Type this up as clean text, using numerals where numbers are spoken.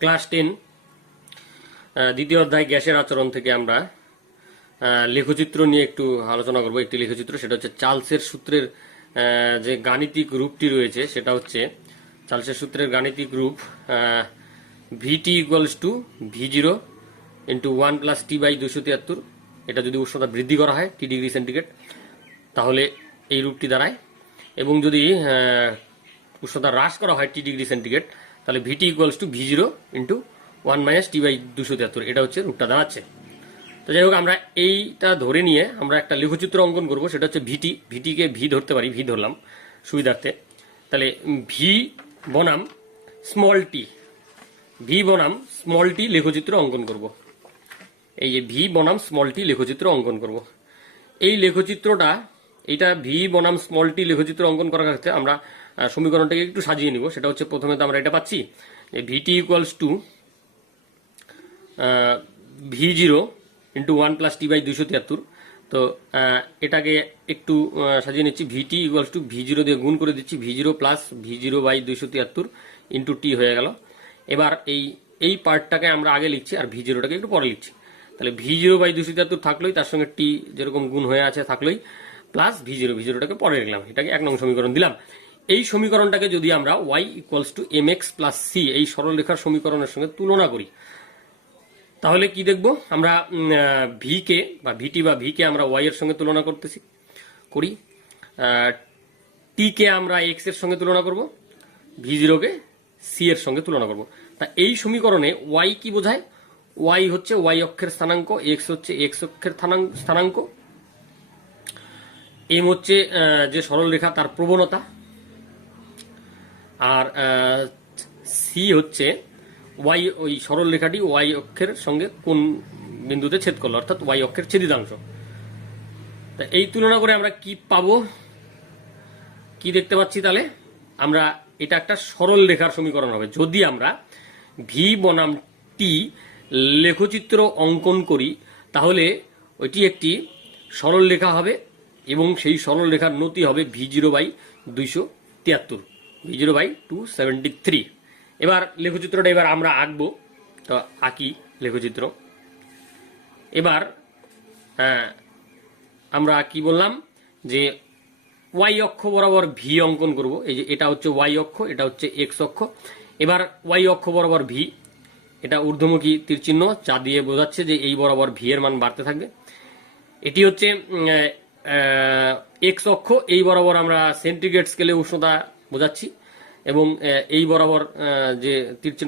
Class 10 দ্বিতীয় অধ্যায় গ্যাসের আচরণ থেকে আমরা লেখচিত্র নিয়ে একটু আলোচনা করব। একটি লেখচিত্র, সেটা হচ্ছে চার্লসের সূত্রের যে গাণিতিক রূপটি রয়েছে, সেটা হচ্ছে চার্লসের সূত্রের গাণিতিক রূপ ভিটি ইকুয়ালস টু ভি0 ইন্টু 1+T/273। এটা যদি উষ্ণতা বৃদ্ধি করা হয় টি ডিগ্রি সেন্টিগ্রেড, তাহলে এই রূপটি দাঁড়ায়, এবং যদি উষ্ণতা হ্রাস করা হয় টি ডিগ্রি সেন্টিগ্রেড, তাহলে ভিটি ইকুয়ালস টু ভি0 ইন্টু 1-T/273। এটা হচ্ছে রূপটা দাঁড়াচ্ছে। তো যাই হোক, আমরা এইটা ধরে নিয়ে আমরা একটা লেখচিত্র অঙ্কন করব। সেটা হচ্ছে ভিটিকে ভি ধরতে পারি, ভি ধরলাম সুবিধার্থে। তাহলে ভি বনাম স্মল টি, ভি বনাম স্মল টি লেখচিত্র অঙ্কন করব। এই যে ভি বনাম স্মল টি লেখচিত্র অঙ্কন করব। এই লেখচিত্রটা, এটা ভি বনাম স্মল টি লেখচিত্র অঙ্কন করার ক্ষেত্রে আমরা সমীকরণটাকে একটু সাজিয়ে নিব। সেটা হচ্ছে, প্রথমে তো আমরা এটা পাচ্ছি যে ভিটি ইকুয়ালস টু ভি0 ইন্টু 1+T/273। তো এটাকে একটু সাজিয়ে নিচ্ছি। ভিটি ইকুয়ালস টু ভি0 দিয়ে গুণ করে দিচ্ছি, ভি0 প্লাস ভি0/273 ইন্টু টি হয়ে গেল। এবার এই পার্টটাকে আমরা আগে লিখছি আর ভি0টাকে একটু পরে লিখছি। তাহলে ভি0/273 থাকলোই, তার সঙ্গে টি যেরকম গুণ হয়ে আছে থাকলোই, প্লাস ভি0টাকে পরে লিখলাম। এটাকে 1 নং সমীকরণ দিলাম। এই সমীকরণটাকে যদি আমরা y equals to mx plus C এই সরলরেখার সমীকরণের সঙ্গে তুলনা করি, তাহলে কি দেখব আমরা? ভি কে বা ভিটি বা ভি কে আমরা ওয়াই এর সঙ্গে তুলনা করি, টি কে আমরা এক্স এর সঙ্গে তুলনা করব, ভি0 কে সি এর সঙ্গে তুলনা করব। তা এই সমীকরণে ওয়াই কি বোঝায়? ওয়াই হচ্ছে ওয়াই অক্ষের স্থানাঙ্ক, এক্স হচ্ছে এক্স অক্ষের স্থানাঙ্ক, এম হচ্ছে যে সরলরেখা তার প্রবণতা, আর সি হচ্ছে ওয়াই, ওই সরল রেখাটি ওয়াই অক্ষের সঙ্গে কোন বিন্দুতে ছেদ করলো, অর্থাৎ ওয়াই অক্ষের ছেদিতাংশ। তা এই তুলনা করে আমরা কি পাবো, কি দেখতে পাচ্ছি? তাহলে আমরা, এটা একটা সরল রেখার সমীকরণ হবে যদি আমরা ভি বনাম টি লেখচিত্র অঙ্কন করি। তাহলে ওইটি একটি সরল রেখা হবে, এবং সেই সরল রেখার নতি হবে ভি0/273, ভি0/273। এবার লেখচিত্রটা এবার আমরা আঁকবো। তো আঁকি লেখচিত্র। এবার আমরা কি বললাম যে ওয়াই অক্ষ বরাবর ভি অঙ্কন করব। এই যে এটা হচ্ছে ওয়াই অক্ষ, এটা হচ্ছে এক্স অক্ষ। এবার ওয়াই অক্ষ বরাবর ভি, এটা ঊর্ধ্বমুখী তীর চিহ্ন, যা দিয়ে বোঝাচ্ছে যে এই বরাবর ভি এর মান বাড়তে থাকবে। এটি হচ্ছে এক্স অক্ষ, এই বরাবর আমরা সেন্টিগ্রেড স্কেলে উষ্ণতা বোঝাচ্ছি, এবং এই বরাবর যে তীর চিহ্ন